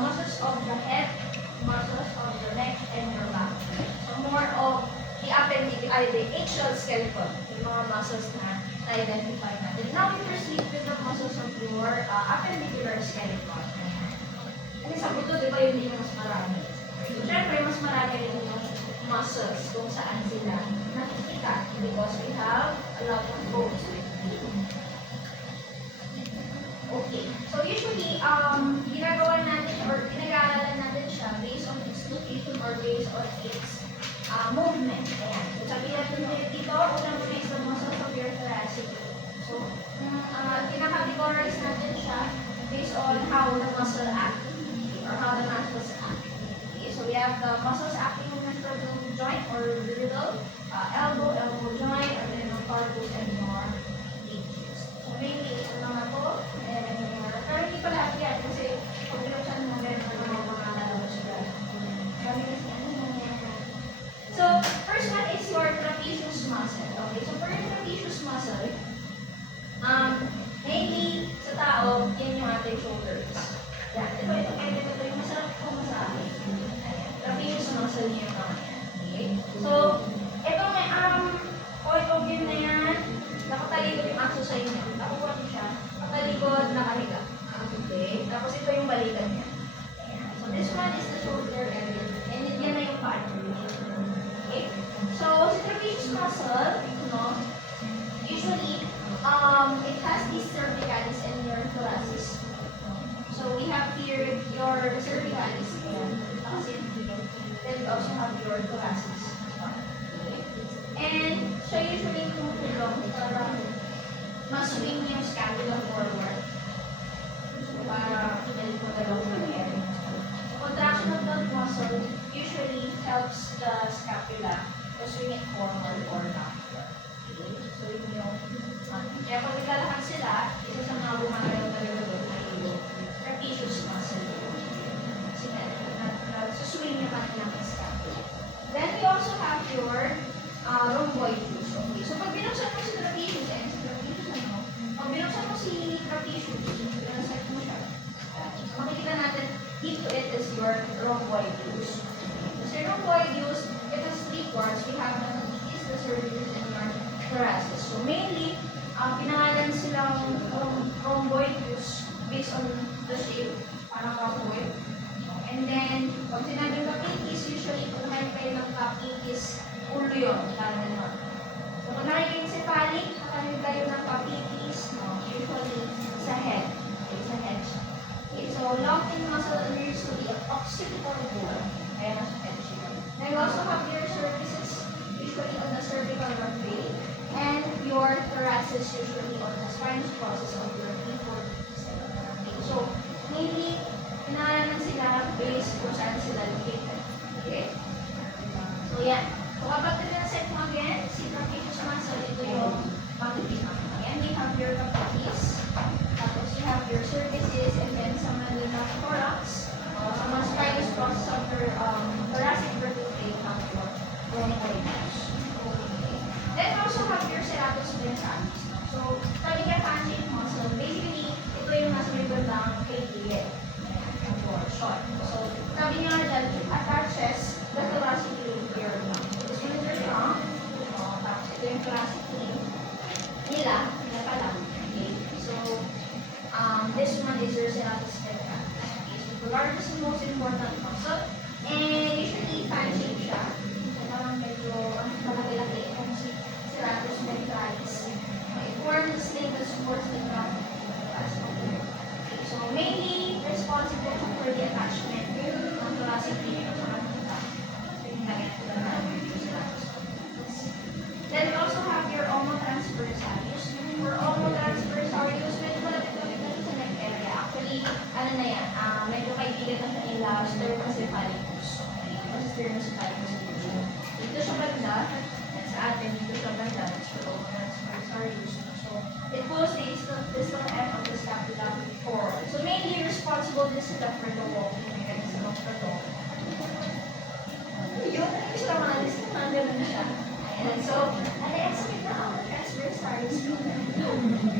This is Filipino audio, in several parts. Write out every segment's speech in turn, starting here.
muscles of the head, muscles of the neck, and your back. So more of the appendicular, the axial skeleton, yung mga muscles na na-identify natin. Now we proceed with the muscles of your appendicular skeleton. Kasi sa buto, di ba yun yung mas marami? So, syempre, mas marami rin yung muscles kung saan sila nakikita because we have a lot of bones. Okay. So, usually, ginagawa natin or pinag-aaralan natin siya based on its location or based on its movement. Ayan. So, sabi natin dito, unang is the muscles of your thoracic. So, pinaka-categorize natin siya based on how the muscle acts or how the muscles act. Okay, so we have the muscles acting on the sternum joint or the middle, elbow joint, and then the corpus and your digits. So mainly ito naman po, pero hindi pa lahat yan kasi pag binuksan mo meron na mga lalabas siya. So first one is your trapezius muscle. Okay, so for your trapezius muscle, mainly sa tao, yan yung ating shoulders. Yan. Ito yung masarap po masabi. Ayan. Trapezius muscle niyo yung mga yan. Okay? So, ito may point of view na yan. Nakatalikod yung aso sa inyo. Nakuha ko siya. Nakatalikod, nakahiga. Okay? Tapos ito yung balikan niya. Ayan. So, this one is the shoulder area. And yan na yung paa. Okay? So, si trapezius muscle, usually, it has these cervicalis and your thoracic. So we have here your cervicalis, then we also have your thoracic. And siya usually tumutulong para mas-swing yung scapula forward. So para magalaw sa area. Contraction of that muscle usually helps the scapula to swing it forward or backward. Okay? So yun yung kaya pag naglalakad sila, isa sa mga bumagalaw talaga doon ay yung trapezius muscle. Kasi suswing yung kanilang scapula. Then we also have your rhomboideus. Okay. So pag binuksan mo si trapezius, pag binuksan mo si trapezius, set mo siya, makikita natin, into it is your rhomboideus. Kasi rhomboideus, it has three parts. We have the trapezius, the cervicus, and your thoracic. So mainly, pinangalan silang rhomboideus based on the shape, parang kapoy. And then, pag sinabing capitis, usually kung naman kayo ng capitis, ulo yun, parang gano'n. So kung nakikita-cephalic, nakarinig kayo ng capitis, usually sa head. Okay, sa head siya. Okay, so locking muscle adheres to the occipital bone. Kaya nasa head siya. Then we also have your cervices, usually on the cervical vertebrae. And your thoracic usually on the spinous process of your T4. Okay, so mainly, pinangalan sila based kung saan sila located. Okay? So yan. So kapag set mo again, si trapezius muscle, ito yung makikita. Again, we have your capitis, tapos you have your cervices, and then sa middle ng thorax, sa mga spinous process of your thoracic vertebrae, you have your rhomboideus. Then also have your serratus ventris. So, sabi ka pancake muscle, basically, ito yung nasa may bandang kaitigil. Ayan, for short. So, sabi nga dyan, it attaches the thoracic limb to your lung. So, yun yung lung, tapos ito yung thoracic limb nila pala. Okay, so, this one is your serratus ventris. Okay, so, the largest and most important muscle, and usually pancake siya. So, parang medyo, malaki-laki. Serratus ventris. It forms the sling that supports the ground. Okay, so mainly responsible for the attachment ng thoracic limb sa mga Then we also have your omotransversalis. For omotransversalis, medyo malapit-lapit na sa neck area. Actually, ano na yan, medyo kaibigan na kanila sternoclephalicus. Okay, kasi sternoclephalicus dito siya banda. Sa atin, dito siya banda, that's for omotransversalis. So, it pulls the distal end of the scapula forward. So, mainly responsible this is for the walking mechanism of the dog. Yun, gusto lang mga list na ganun siya. Ayan, so, na-execute na ako transversalis.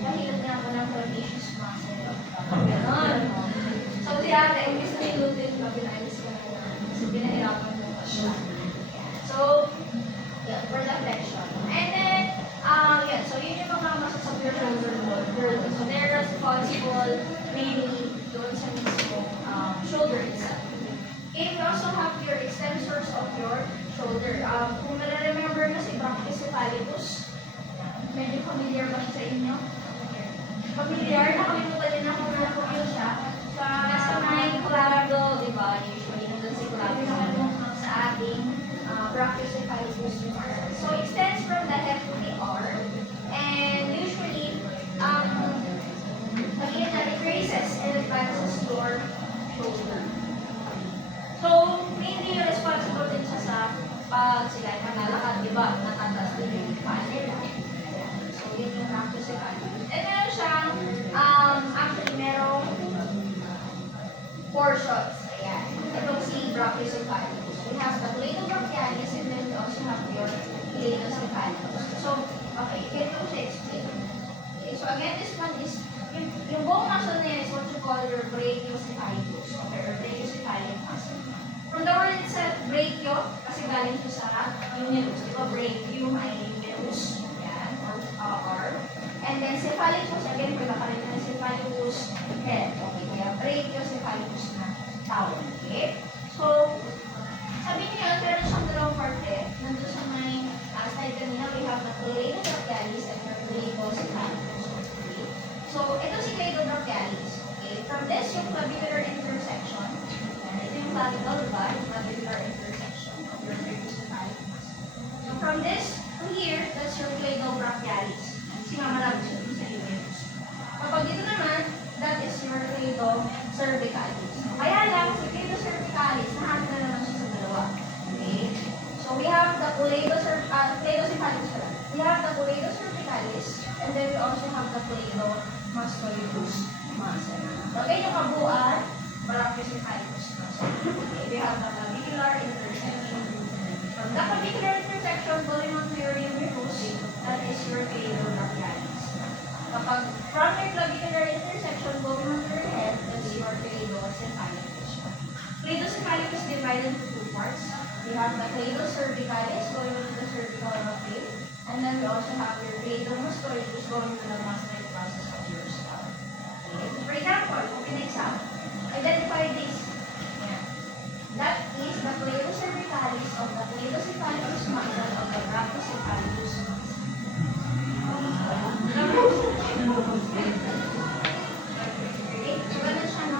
Mahilot nga ako ng trapezius muscle. Ganon. So, si ate, imbis na may gluten labialis ka na. Kasi pinahirapan mo pa siya. So, yeah, for the flexion. And then, yeah, so yun yung mga muscles of your shoulder blade. So they're responsible mainly doon sa mismo shoulder itself. Okay, we also have your extensors of your shoulder. Kung nare-remember na si brachiocephalicus, medyo familiar ba siya sa inyo? Familiar, nakalimutan niyo na kung ano po yun siya. Sa may clavicle, di ba? Usually, nandun si clavicle sa ating brachiocephalicus muscle. So, extends from the head to the arm. And usually, again, that it raises and advances your shoulder. So, mainly responsible din siya sa pag sila ay nalalakad, di ba? Nakataas din yung paa nila. So, yun yung brachiocephalicus. And meron siyang, actually, merong portions. Ayan. Itong si brachiocephalicus. We have the cladobrachialis and then we also have your cladocephalicus. So, okay, can you siya explain? Okay, so again, this one is, yung buong muscle na yan is what you call your brachiocephalicus. Okay, or brachiocephalic muscle. From the word itself, brachio, kasi galing siya sa unirus. Di ba, brachium ay unirus. Yan, or arm. And then cephalicus, again, pagkakalit na cephalicus head. Okay, kaya brachiocephalicus na tawag. Okay? So, sabi niyo, meron siyang dalawang parte. Nandun sa may slide kanina, we have the cladobrachialis and the cladocephalicus. Okay? So, ito si cladobrachialis. Okay? From this, yung clavicular intersection. Ito yung clavicle, diba? Yung clavicular intersection of your brachiocephalicus. So, from this to here, that's your cladobrachialis. Simamalabos yun sa unirus. Kapag dito naman, that is your cladocervicalis. Kaya lang, si cladocervicalis, nahanap na naman siya sa dalawa. Okay? So, we have the cladocephalicus. We have the cladocervicalis, and then we also have the cladomasculinus muscle. Okay, yung kabuuan, brachiocephalicus muscle. Okay, we have the clavicular intersection. From the clavicular intersection, going on to your unirus, that is your cladobrachialis. Kapag from your clavicular intersection going on to your head, that's your cladocephalicus. Cladocephalicus divided into two parts. We have the cladocervicalis going on to the cervical muscle, and then we also have your cladomasculinus going to the mastoid process of your skull. Okay. For example, open example. Identify this. Yeah. That is the cladocervicalis of the cladocephalicus muscle of the brachiocephalicus muscle. Okay, so ganun siya, no?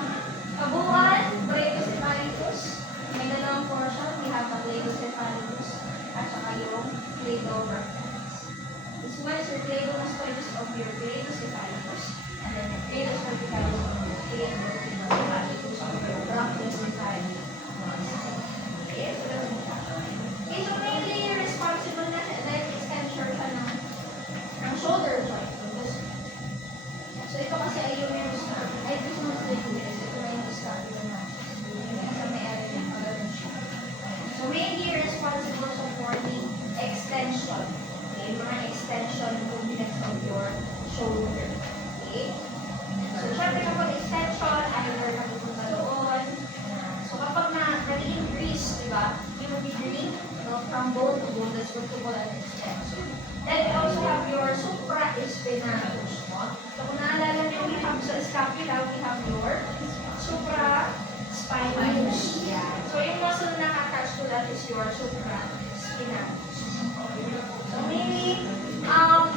Kabuuan, brachiocephalicus. May dalawang portion. We have the cladocephalicus at saka yung cladobrachialis. This one is your cladomasculinus of your cladocephalicus, and then the cladocervicalis of your cladocephalicus of your brachiocephalicus. Okay, so that's it. Okay, so mainly responsible na siya, like extension siya ng shoulder joint. So ito kasi ay yung unirus na, ay ito yung unirus, ito na yung discovery na. Kasi may area niya, pagano'n siya. So mainly responsible siya for the extension. Okay, mga extension movements of your shoulder. Okay? So syempre kapag extension, either napupunta doon. So kapag nag-increase, di ba, yung degree, no, from bone to bone, that's what we call an extension. Then we also have your supraspinatus. No? So kung naalala niyo, we have sa scapula, we have your supraspinatus. Yeah. So yung muscle na attached to that is your supraspinatus. So mainly,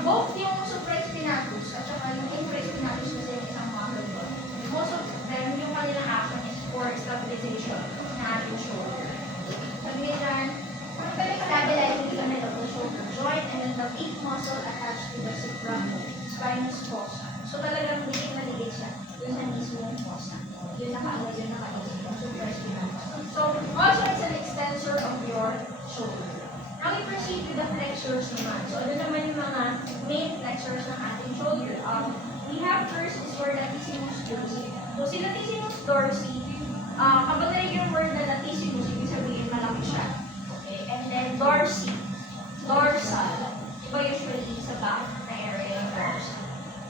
both yung supraspinatus at saka yung infraspinatus kasi yung isang muscle doon. Most of them, yung kanilang action is for stabilization ng ating shoulder. Sabi nila, stabilizing the middle of the shoulder joint and then the big muscle attached to the supraspinous fossa. So talagang dikit na dikit siya yun sa mismong fossa. Yun naka-isip yung supraspinatus. So also it's an extensor of your shoulder. Now we proceed with the flexors naman. So ano naman yung mga main flexors ng ating shoulder? We have first is your latissimus dorsi. So si latissimus dorsi, kapag na yung word na latissimus, ibig sabihin malaki siya. And then dorsal. Iba usually sa back na area yung dorsal.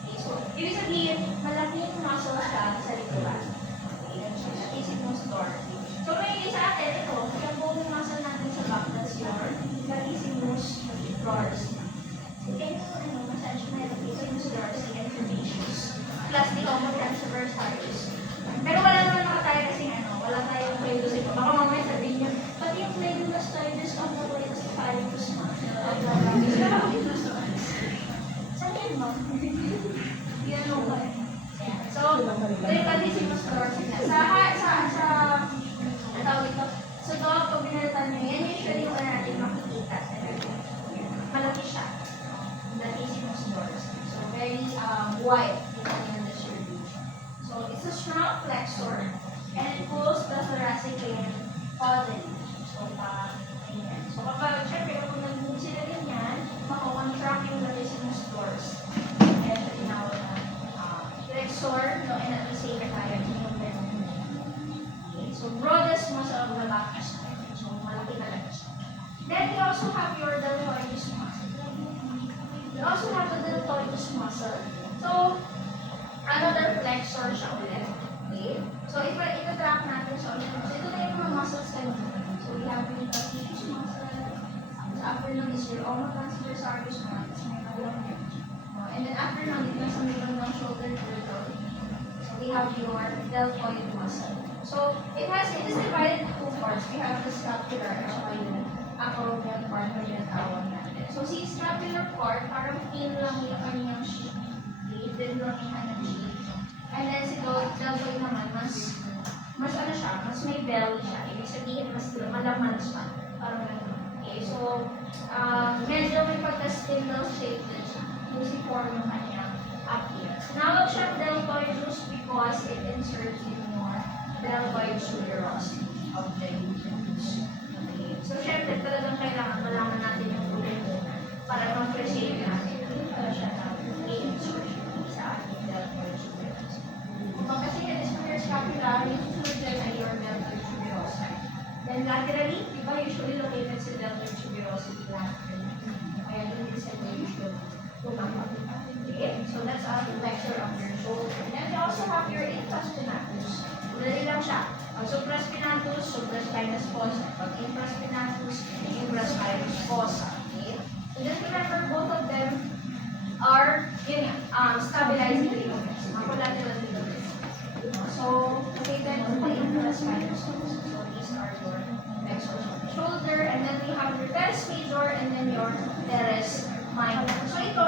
Okay, so, ibig sabihin, malaking muscle siya sa likuran. Okay, yan siya. Latissimus transversalis. Pero wala naman nakatayo kasi wala tayong cleidosis. Baka mamaya sabihin niyo, pati yung cleidomastoides of the cleidocephalicus muscle. Saan yan, ma'am? Yan mo ba? So, cleidomastoides dorsum na. Ang tawag ito, so dog, pag binalitan nyo, yan usually yung natin makikita. Malaki siya. Latissimus dorsum. So, very wide in distribution. So, it's a strong flexor and it pulls the thoracic vein caudally. So, ayan. So, kapag, syempre, kapag nag-move sila ganyan, makakontract yung latissimus dorsum. Kaya siya tinawag na flexor, no, and at the same time, yung okay. So, broadest muscle of the back is so, malaki talaga siya. Then, you also have your deltoides muscle. You also have the deltoides muscle. So, another flexor siya ulit. Okay? So, ito-track natin siya ulit. So, ito na yung mga muscles kanina. So, we have the trapezius muscle. So, after nun is your omotransversalis muscle. And then after nun, dito sa middle ng shoulder girdle. So, we have your deltoid muscle. So, it is divided into two parts. We have the scapular at saka yung acromial part na yung tawag natin. So, si scapular part, parang pin lang yung kanyang sheet. Then lang yung kanyang sheet. And then si deltoid naman, mas siya, mas may belly siya. Ibig sabihin, mas malaman siya. Parang ganun. Okay, so, medyo may pagka-spindle shape din siya. Fusiform yung kanyang appearance. Tinawag siyang deltoidus because it inserts in more deltoid tuberosity of the uterus. Okay. So, syempre, talagang kailangan malaman natin yung tuloy muna para ma-appreciate natin kung para siya na-insert sa ating deltoid tuberosity. Kung kasi is your scapula, yung susunod dyan ay your deltoid tuberosity. Then laterally, di ba usually located sa deltoid tuberosity laterally. Kaya yun din sa usually lumapag. Okay, so that's a flexor of your shoulder. And then you also have your infraspinatus. Dali lang siya. Pag supraspinatus, supraspinous fossa. Pag infraspinatus, infraspinous fossa. Okay? So just remember, both of them are stabilizing ligaments. Mga collateral ligaments. So, located on the infraspinous fossa. So these are your flexors of the shoulder. And then we have your teres major and then your teres minor. So ito,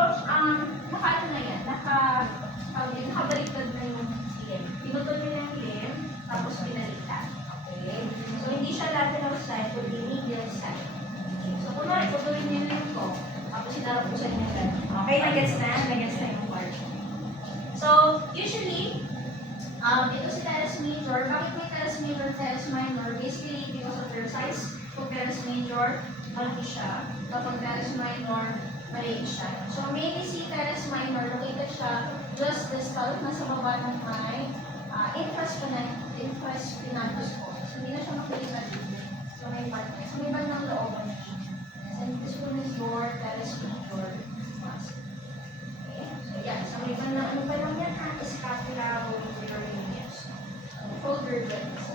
nakaano na yan, nakabaliktad na yung limb. Pinutol nyo yung limb, tapos pinaliktad. Okay? So hindi siya lateral side, kundi medial side. Okay. So kunwari, putulin nyo yung limb ko, tapos sinarap ko sa inyo yan. Okay, nagets na yung part. So, usually, ito si teres major. Bakit may teres major, teres minor? Basically, because of their size. Kung teres major, malaki siya. Kapag teres minor, maliit siya. So, mainly si teres minor, located siya just distal, nasa baba ng may infraspinatus fossa. So, hindi na siya makikita dito. So, may part na. So, may bandang looban na siya. And this one is your teres major muscle. Okay? So, yan. So, may bandang, ano ba lang yan? Scapula, rotator radius. Shoulder blades.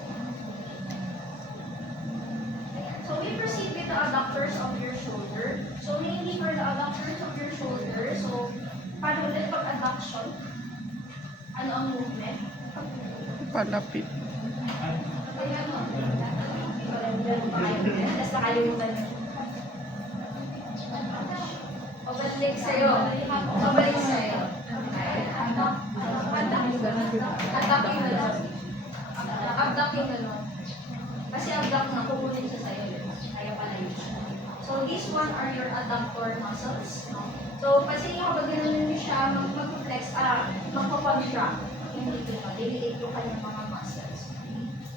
So we proceed with the adductors of your shoulder. So mainly for the adductors of your shoulder, so paano ulit pag-adduction? Ano ang movement? Palapit. Kaya mo. Tapos nakalimutan mo. Pabalik sa'yo. Pabalik sa'yo. Adducting na lang. Abducting na lang. Kasi abduct na, kukunin siya sa'yo. Kaya pala yun. So, these one are your adductor muscles. So, kasi yung kapag gano'n nyo siya, mag-flex, magpapag-shrunk. Yung dito nyo, liliit yung kanyang mga muscles.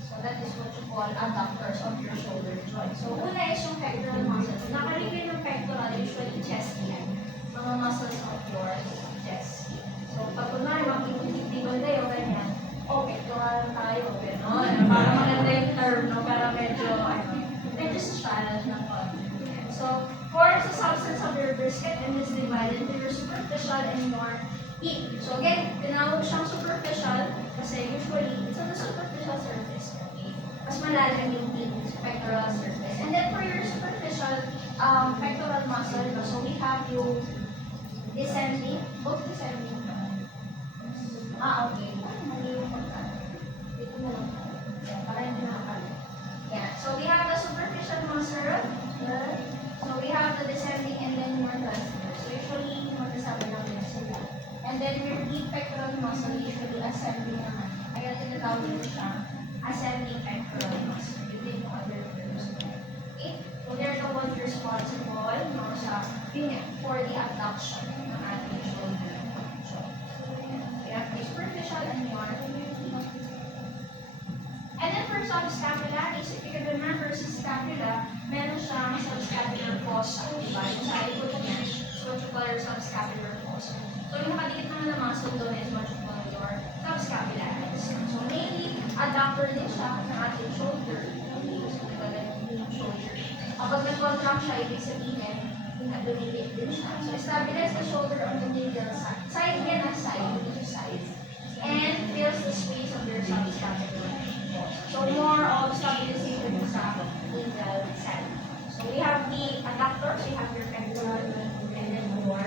So, that is what you call adductors of your shoulder joint. So, una is yung pectoral muscles. Nakalagay ng pectoral, usually chest yan. Mga muscles of your chest. So, pag kunwari, makikipigol kayo, ganyan. Pectoral tayo, gano'n. Para maganda yung term, no? Para medyo challenge ng konti. So, forms the substance of your brisket and is divided into your superficial and your deep. So, again, tinawag siyang superficial kasi usually, it's on the superficial surface. Okay? Mas malalim yung deep pectoral surface. And then, for your superficial pectoral muscle, so we have yung descending, both descending. Okay. tinatawag mo siya ascending pectoral muscle. Yun din yung other terms. Okay? So they're the ones responsible for the abduction ng ating shoulder. So, we have the superficial and your. And then for subscapularis, if you can remember sa scapula, meron siyang subscapular fossa. Diba? Yung sa likod niya, it's what you call your subscapular fossa. So yung nakadikit naman na muscle doon is what you call your subscapularis. So mainly, adductor din siya ng ating shoulder. So yung shoulder. Kapag nag-contract siya, ibig sabihin, lumiliit din siya. So stabilize the shoulder on the medial side. Side yan ang side, which is side. And fills the space of your subscapular. So more of stabilization sa medial side. So we have the adductors, we have your pectoral, and then more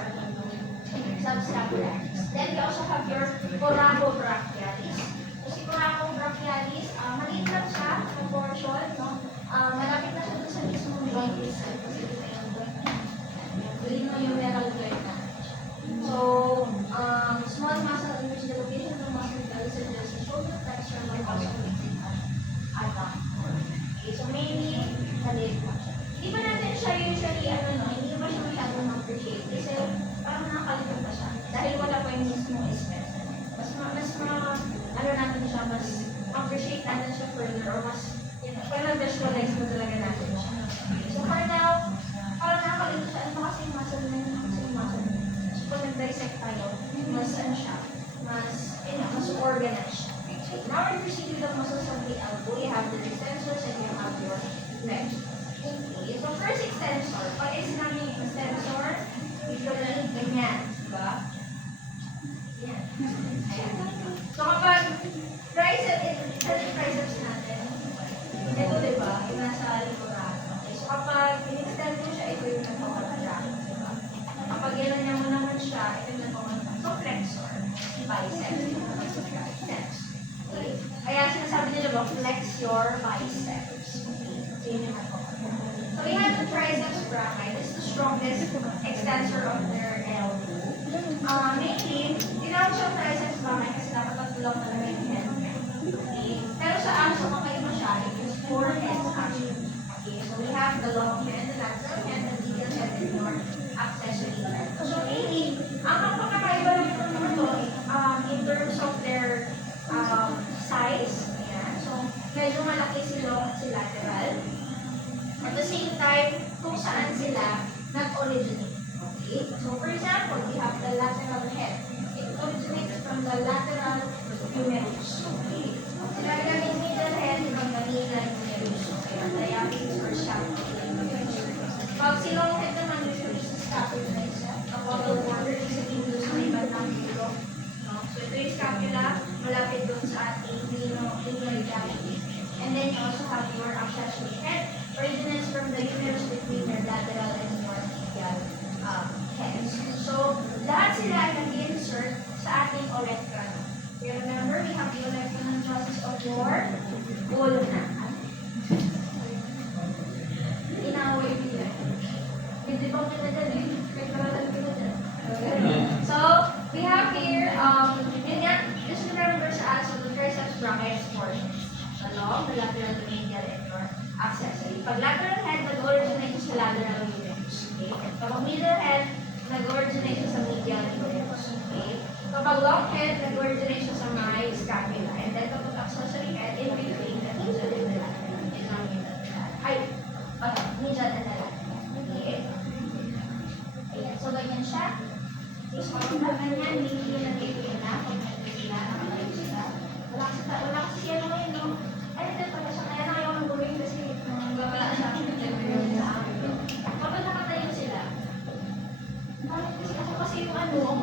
subscapularis. Then we also have your coracobrachialis. So si coracobrachialis, maliit lang siya sa portion, no? Malapit na siya doon sa mismong joint itself. Kasi ito na yung joint na. Bilhin mo yung metal joint na. So, small muscle in which the location of the muscle belly suggests the shoulder flexor might also makes it adductor. Okay, so mainly, maliit lang siya. Hindi pa natin siya usually, hindi pa siya masyadong appreciate. Kasi parang nakakalito pa siya. Dahil wala pa yung mismong specimen. Natin siya, mas appreciate natin siya further, or mas, parang visualize mo talaga natin siya. So for now, parang nakakalito siya, ano kasi yung muscle na yun, kasi yung muscle na yun. So pag nag-dissect tayo, mas organized siya. Okay, now we proceed with the muscles of the elbow. You have the extensors and you have your flexors. Okay, so first extensor, pag namin yung extensor, usually ganyan, diba? Yan. Ayan. So kapag triceps natin, ito diba, yung nasa likuran. Okay, so kapag in-extend mo siya, ito yung nagpapatrack, diba? Kapag ilan mo naman siya, ito yung nagpapatrack. So flexor, biceps, biceps. Okay. Kaya sinasabi nila ba, flex your biceps. Okay, so yun yung nagpapatrack. So we have the triceps brachii. This is the strongest extensor of their elbow. Mainly, tinawag siyang triceps brachii kasi dapat tatulong talaga yung head. Okay. Pero sa kakaiba siya, it is 4 heads actually. Okay, so we have the long head, the lateral head, the medial head, and your accessory head. So mainly, ang pagkakaiba lang ito naman to, in terms of their size, ayan. So medyo malaki sila lateral. At the same time, kung saan sila nag-originate. Okay? So for example, we have the lateral head. It originates from the lateral humerus. Okay? Sila yung middle head from the medial humerus. Okay? Ang diabetes or scapula. Pag si long head naman, usually sa scapula isa. Kapag the border is sa pinto sa ibang ng ulo. No? So ito yung scapula, malapit doon sa ating linear diabetes. And then you also have your accessory head. Originates from the humerus between your lateral and your medial heads. So, lahat sila ay nag-insert sa ating olecranon. You remember, we have the olecranon process of your ulna. Inaway nila. Hindi ba kita dyan eh? May paralan kita dyan. So, we have here, yun yan, just remember sa also the triceps brachii portion. The long, the lateral, the medial, and your accessory. Pag lateral head, nag-originate sa lateral humerus. Okay? Kapag middle head, nag-originate sa medial humerus. Okay? Kapag long head, nag-originate sa may scapula. And then kapag accessory head, in between the medial and the lateral. Yun ang medial. Medial and the lateral. Okay? Ayan. So, ganyan siya. So, kapag ganyan, hindi yun nag-ibig na. Pag nag-ibig na, nakatayo sila. Wala kasi siya ngayon, no? Ay, ito pala siya. Kaya na ayaw ng gawin kasi wala siya. Kapag nakatayo sila, ako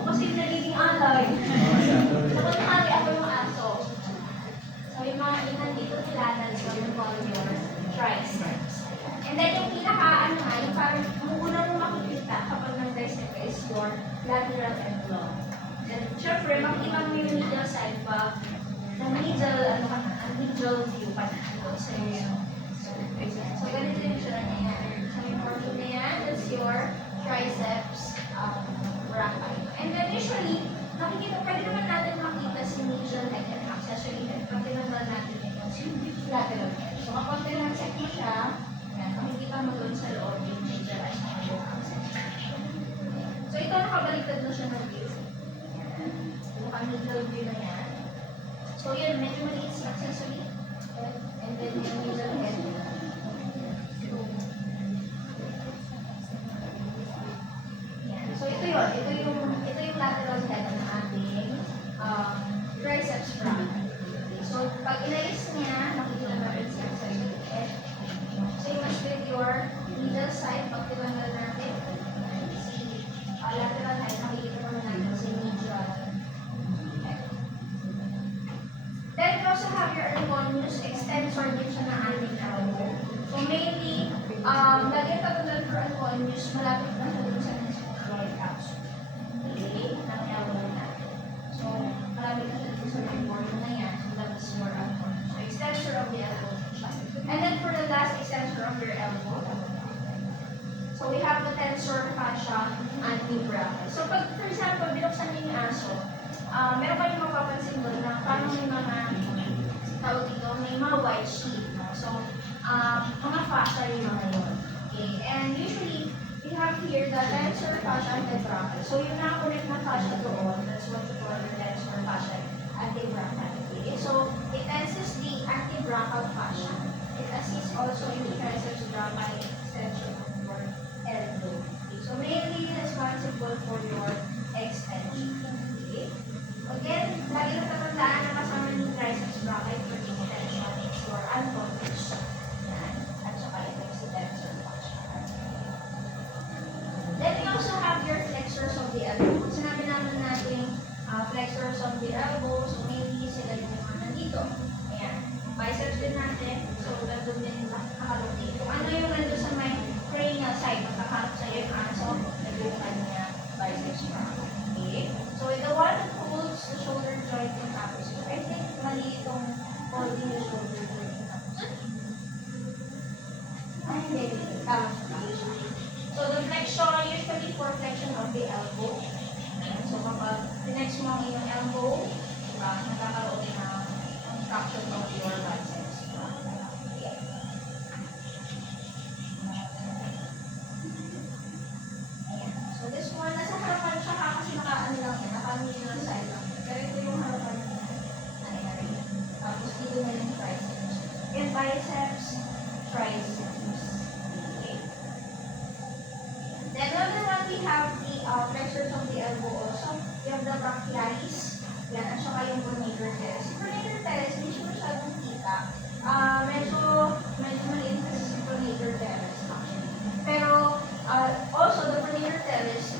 kasi yung nagiging alay. Kapag nakali ako yung aso. So, yung mga inandito nila, that's what we call your triceps. And then yung yung parang muna mo makikita kapag nag-dissect is your lateral and long. Then, syempre, makikita mo yung medial side pa. Ang medial view pa sa iyo. So, ganito yung siya nangyayari. So, yung portion na yan, that's your triceps brachii. And then, usually, pwede naman natin makita si medial head and accessory head. Pag tinanggal So yun, medyo maliit sa accessory. And then yung middle head. Yan. So ito yun. Ito yung lateral head ng ating triceps bracket. Okay. So pag inalis niya, nakikita natin sa accessory head. Same as with your middle side, pag tinanggal natin, si lateral head, nakikita naman natin sa medial head. Then we also have your ergonomius extensor din siya ng ating elbow. So mainly, lagi tatandaan for ergonomius, malapit na siya dun sa right capsule. Okay, ng elbow natin. So, malapit na siya dun sa reward na yan. So that is your ergonomius. So extensor of the elbow siya. And then for the last extensor of your elbow, so we have the tensor fascia and brachial. So pag, for example, binuksan niyo yung aso, meron kayong mapapansin doon na parang may mga tawag dito, may mga white sheet. No? So, mga fascia yung mga yun. Okay? And usually, we have here the tensor fascia and the brachial. So, yung nakakulit na fascia doon, that's what we call the tensor fascia and the brachial. Okay? So, it tenses the antebrachial fascia. It assists also in the triceps brachial extension of your elbow. Okay? So, mainly responsible for your extension. Okay? Again, lagi na tatandaan na kasama yung triceps brachial for extension is your anteromus. Yan. At saka ito si tensor fascia. Then we also have your flexors of the elbow. Sinabi naman natin flexors of the elbow, so mainly sila yung mga nandito. Ayan. Biceps din natin, so nandun din nakakalungti. Kung ano yung nandun sa may cranial side, magkakarap sa'yo yung aso, nagbukan niya biceps brachial. Okay? So the one that holds the shoulder joint in opposite. I think mali itong holding the shoulder joint in opposite. Ay, hindi. Tama siya. So the flexion, usually for flexion of the elbow. So kapag tinext mo ang iyong elbow, diba, nagkakaroon ng contraction of your biceps. Okay. Ayan. So this one, nasa harapan siya kasi nakaano lang yan, naka-middle side lang. Pero ito yung harapan niya. Ayan. Tapos dito na yung triceps. And biceps, triceps. Okay. Then another one, we have the flexors of the elbow also. We have the brachialis. Yan, at saka yung pronator teres. Si pronator teres, hindi siya masyadong kita. Medyo maliit kasi si pronator teres actually. Pero, also the pronator teres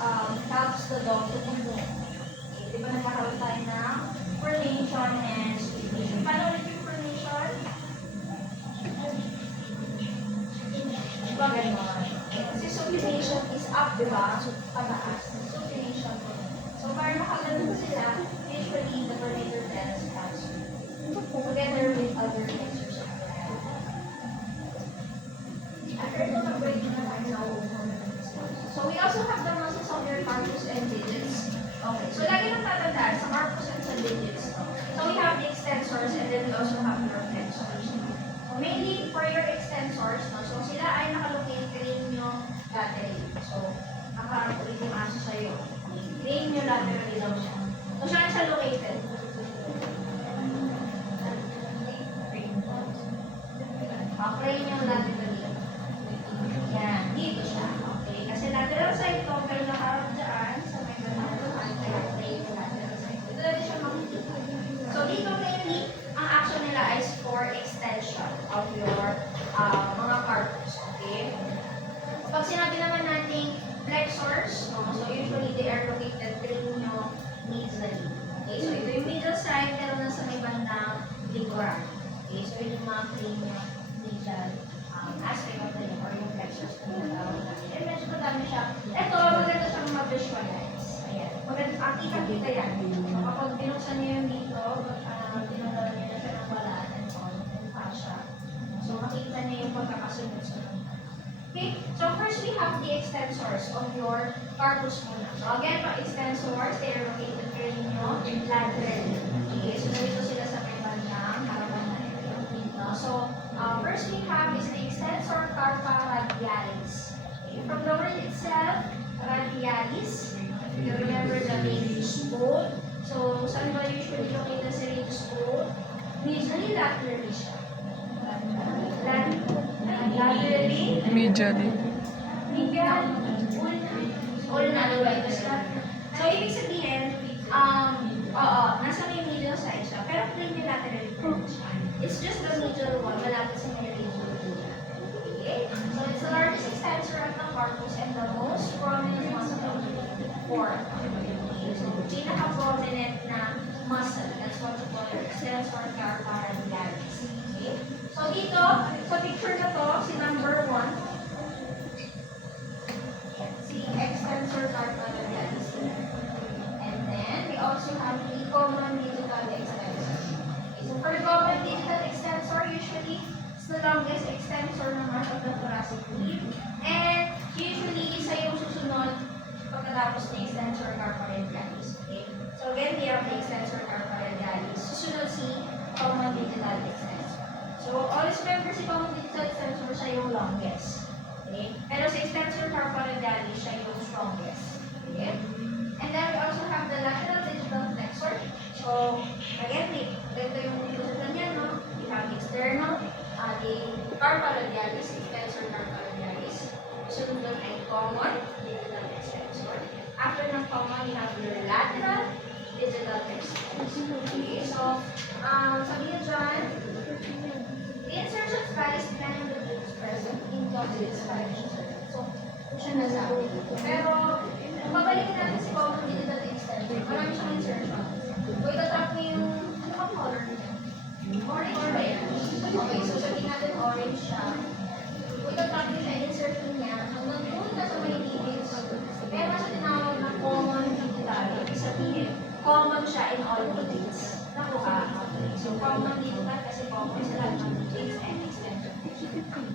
helps the dog to move. Okay, di ba nagkakaroon tayo ng pronation and supination. Paano ulit yung pronation? Diba gano'n? Kasi supination is up, di ba? So, pataas. Supination po. So, para makaganon sila, usually the pronator teres helps together with other flexors of the elbow. After ito, nag-break na tayo sa so, we also have the muscles of your carpus and digits. Okay, so lagi nang tatandaan sa carpus and sa digits. So, we have the extensors and then we also have your flexors. So, mainly for your extensors, no? So, sila ay nakalocate cranium laterally. So, nakakulit yung aso sa'yo. Cranium laterally daw siya. So, saan siya located? Cranium laterally. Yan, dito siya. Okay, kasi lateral side to, pero nakaharap dyan sa may ganahan, kaya cranium lateral side. Dito natin siya makikita. So, dito mainly, ang action nila is for extension of your mga carpus. Okay? Pag sinabi naman nating flexors, so usually they are located cranium medially. Okay, so ito yung middle side, pero nasa may bandang likuran. Okay, so yun yung mga cranium medial aspect of the limb or yung flexors na tinatawag natin. And medyo madami siya. Ito, maganda siyang ma-visualize. Ayan. Maganda, kita yan. So, kapag binuksan niyo yung dito, tinanggalan niyo na siya ng balat and all, and fascia. So, makita niyo yung pagkakasunod-sunod. Okay, so first we have the extensors of your carpus muna. So again, pag extensors, they are located cranium laterally. Okay, so narito sila sa may bandang harapan na ito. So, first we have is the extensor carpa radialis. Okay, from the word itself, radialis, if you remember the radius bone. So, saan ba usually located sa radius bone? unilaterally siya. Laterally, Medially. medial, ulnar, right? So, ibig sabihin, oo, nasa may medial side siya, pero unilaterally siya. It's just the medial wall, malapit sa may radial. Okay? So, it's the largest extensor of the corpus and the most prominent muscle of the forearm. So, pinaka-prominent na muscle, that's what you call your extensor carparallaris. Okay? So, dito, sa picture na to, si number 1, si extensor carparallaris. And then, we also have the common digital extensor. Okay, so, for common digital extensor, usually, it's the longest extensor naman of the thoracic rib. And, usually, isa yung susunod pagkatapos ng extensor carparallaris. Okay? So, again, we have the extensor carparallaris. Susunod si common digital extensor. So, always remember si common digital extensor, siya yung longest. Okay? Pero sa extensor carparallaris, siya yung strongest. Okay? And then, we also have the lateral digital flexor. So, again, ito yung susunod niya, no? We have external, the carparallaris, extensor carparallaris. Sunod doon ay common digital extensor. After ng common, you have your lateral digital extensor. Okay, so, sabi niyo dyan, the insertion space depending on the digits present in causative direction. So, siya nasabi dito. Pero, kung babalikin natin si common digital extensor, marami siyang insertion. Kung itatap niyo yung, ano bang color niya? Orange. Okay, so sabihin natin orange siya. Kung itatap niyo siya, insertion niya, hanggang doon na sa may digits. Pero sa tinawag na common digital, ibig sabihin, common siya in all digits. Nakuha? Okay. So, common digital kasi common sa lahat ng digits and extension.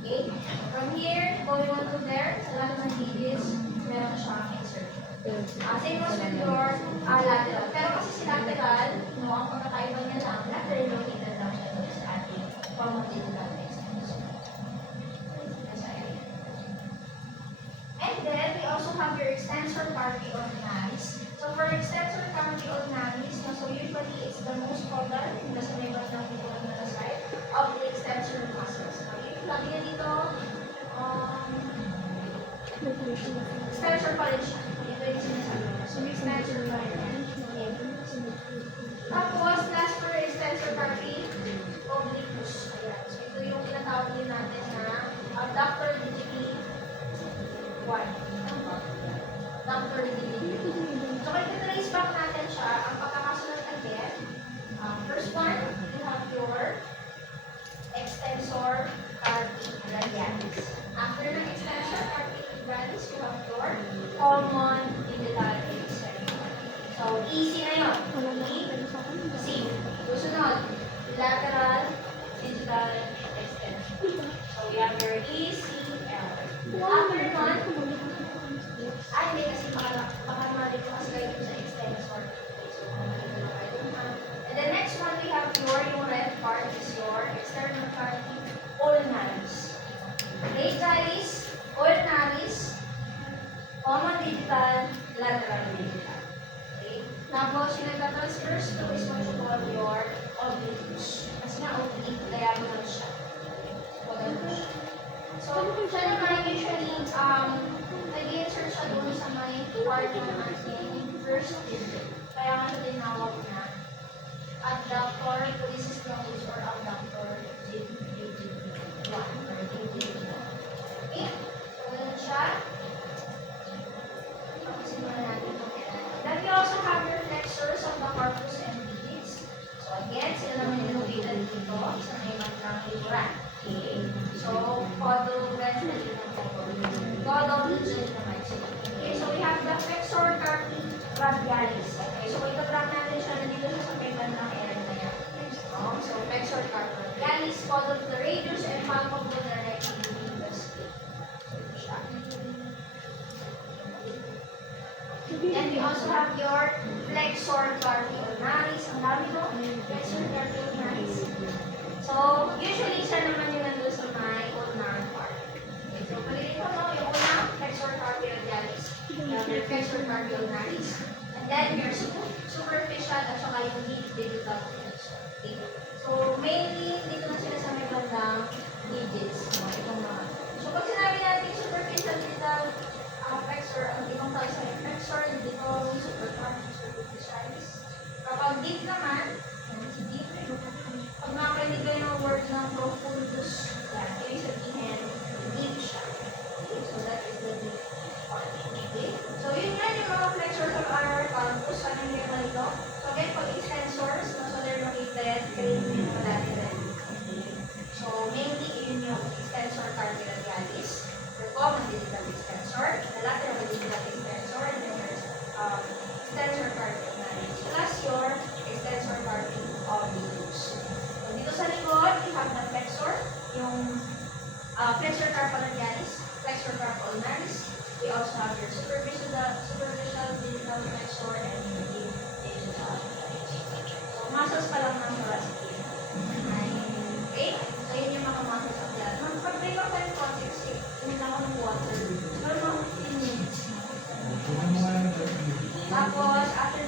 Okay? From here, going on to there, sa lahat ng digits, meron na siyang insertion. Same as with your lateral. Pero kasi si lateral, no, ang pagkakaiba niya lang, lateral located lang siya doon sa ating common digital extension. And then, we also have your extensor carpi ulnaris. So, for extensor carpi ulnaris, so usually it's the most popular in the cerebral na side of the extensor muscles. Okay, lagi niya dito, extensor pa rin siya. Ito yung sinasabi. So, extensor pa rin. Tapos, last for extensor carpi obliquus. Ayan. So, ito yung tinatawag din natin na abductor digiti 1. Abductor digiti 2. So, kung i-trace back natin siya, ang pagkakasunod again, first one, you have your extensor carpi radialis. After ng extensor carpi radialis, you have your common digital extensor. So, easy na yun. Easy. Susunod, lateral digital extension. So, we have your ECL. After nun, hindi kasi baka naman ko kasi kayo sa extensor. And the next one, we have yung red part is your external part, ulnaris. Radialis, ulnaris, common digital, lateral digital. Okay? Tapos, yung nagtatransverse to is what you call your obliquus. Kasi nga oblique, diagonal siya. So, siya naman usually, nag-insert siya doon sa may part ng ating first digit. Kaya nga siya tinawag na abductor, this is known or abductor digit 1 or digit 1. Okay? So, ganun siya. Simulan natin ito. Then we also have your flexors of the corpus and digits. So, again, sila naman yung located dito sa may bandang likuran. Okay? So, caudal region naman sila. Okay, so we have the flexor carpi radialis. Okay, so ito-track natin siya na dito sa may bandang area na yan. So, flexor carpi radialis, caudal to the radius, and palpable to the directly between the split. So, siya. Then we also have your flexor carpi ulnaris. Ang dami ko, flexor carpi ulnaris. So, usually, siya naman yung nandun sa may ulnar part. Okay, so, palitin ko mo yung unang flexor carpi radialis. Your flexor carpi ulnaris. And then, your superficial at saka yung deep digital flexor. Okay. So, mainly, crane yung lateral. So, mainly yun yung extensor carpi radialis, the common digital extensor, the lateral digital extensor, and then there's extensor carpi radialis, plus your extensor carpi obliquus. So, dito sa likod, you have the flexor, yung flexor carpi